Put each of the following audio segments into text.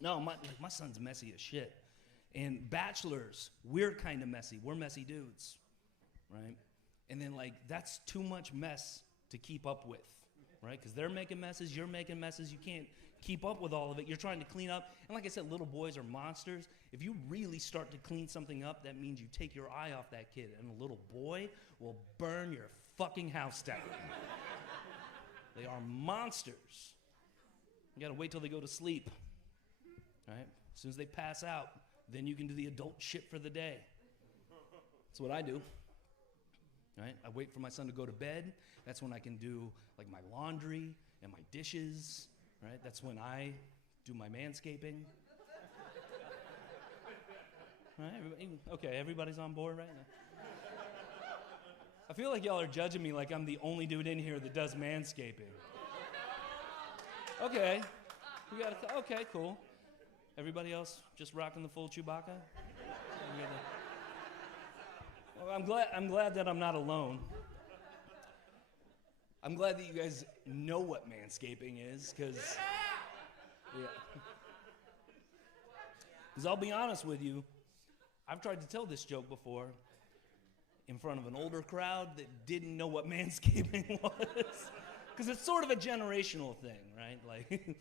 No, my son's messy as shit. And bachelors, we're kind of messy. We're messy dudes, right? And then, like, that's too much mess to keep up with, right? Because they're making messes, you're making messes. You can't keep up with all of it. You're trying to clean up. And like I said, little boys are monsters. If you really start to clean something up, that means you take your eye off that kid. And a little boy will burn your fucking house down. They are monsters. You gotta wait till they go to sleep, right? As soon as they pass out, then you can do the adult shit for the day. That's what I do, right? I wait for my son to go to bed. That's when I can do like my laundry and my dishes, right? That's when I do my manscaping. Right? Okay, everybody's on board right now. I feel like y'all are judging me like I'm the only dude in here that does manscaping. Okay, okay, cool. Everybody else just rocking the full Chewbacca? Well, I'm glad that I'm not alone. I'm glad that you guys know what manscaping is, because I'll be honest with you, I've tried to tell this joke before in front of an older crowd that didn't know what manscaping was, because it's sort of a generational thing, right? Like.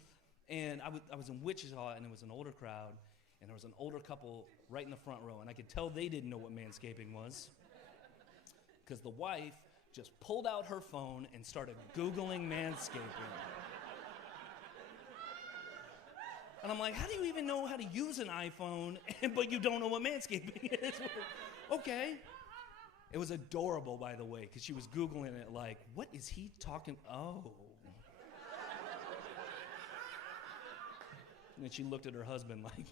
And I was in Wichita, and it was an older crowd, and there was an older couple right in the front row, and I could tell they didn't know what manscaping was, because the wife just pulled out her phone and started Googling manscaping. And I'm like, how do you even know how to use an iPhone, but you don't know what manscaping is? Okay. It was adorable, by the way, because she was Googling it like, what is he talking? Oh. And then she looked at her husband like,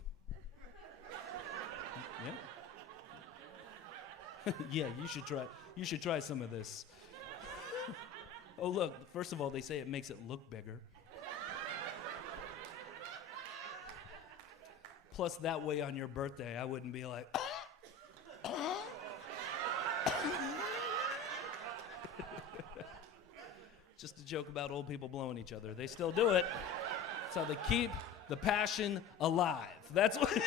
yeah. Yeah, you should try some of this. Oh, look, first of all, they say it makes it look bigger. Plus, that way on your birthday, I wouldn't be like, just a joke about old people blowing each other. They still do it. That's how they keep the passion alive. That's what.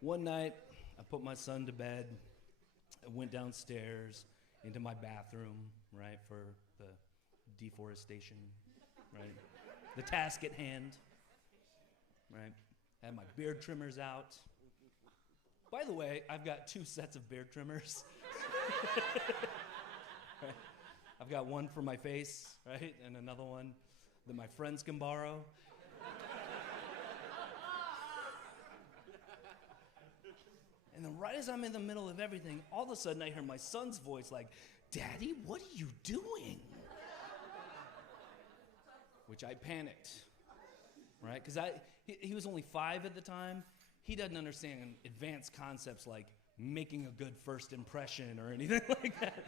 One night, I put my son to bed. I went downstairs into my bathroom, right, for the deforestation, right? The task at hand, right? I had my beard trimmers out. By the way, I've got 2 sets of beard trimmers. Right. I've got one for my face, right, and another one that my friends can borrow. And then right as I'm in the middle of everything, all of a sudden I hear my son's voice like, "Daddy, what are you doing?" Which I panicked, right? Because he was only 5 at the time. He doesn't understand advanced concepts like making a good first impression or anything like that.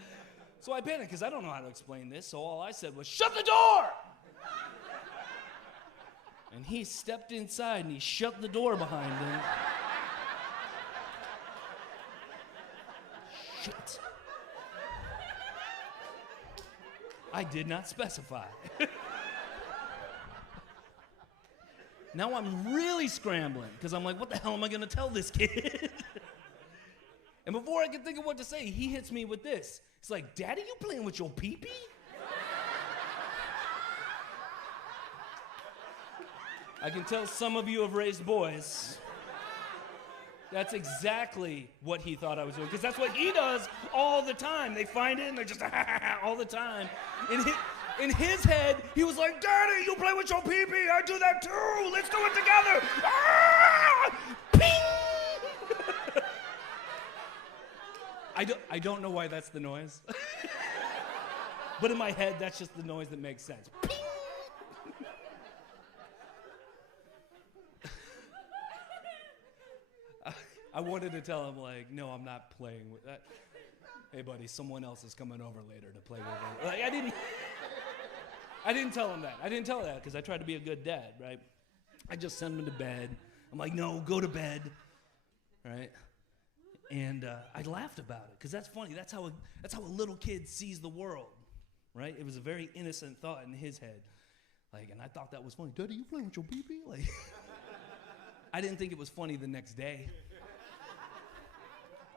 So I panicked because I don't know how to explain this, so all I said was, "Shut the door!" And he stepped inside and he shut the door behind him. Shit. I did not specify. Now I'm really scrambling because I'm like, what the hell am I going to tell this kid? And before I can think of what to say, he hits me with this. It's like, "Daddy, you playing with your pee-pee?" I can tell some of you have raised boys. That's exactly what he thought I was doing, because that's what he does all the time. They find it and they're just all the time. In his head, he was like, "Daddy, you play with your pee-pee. I do that too. Let's do it together." Ah! Ping! I don't know why that's the noise. But in my head, that's just the noise that makes sense. Ping! I wanted to tell him, like, no, I'm not playing with that. Hey, buddy, someone else is coming over later to play with it. Like, I didn't tell him that. I didn't tell that because I tried to be a good dad, right? I just sent him to bed. I'm like, no, go to bed, right? And I laughed about it because that's funny. That's how a little kid sees the world, right? It was a very innocent thought in his head. Like, and I thought that was funny. Daddy, you playing with your pee-pee? Like, I didn't think it was funny the next day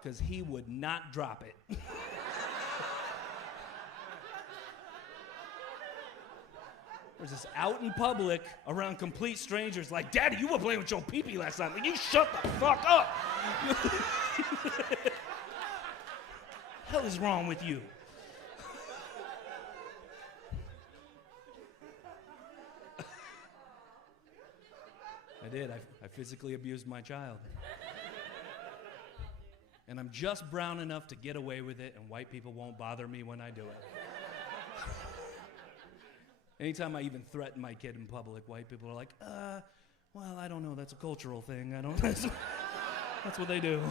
because he would not drop it. There's this out in public around complete strangers like, Daddy, you were playing with your pee-pee last night. Like, you shut the fuck up. Hell is wrong with you? I did. I physically abused my child. And I'm just brown enough to get away with it, and white people won't bother me when I do it. Anytime I even threaten my kid in public, white people are like, well, I don't know. That's a cultural thing. I don't. That's what they do.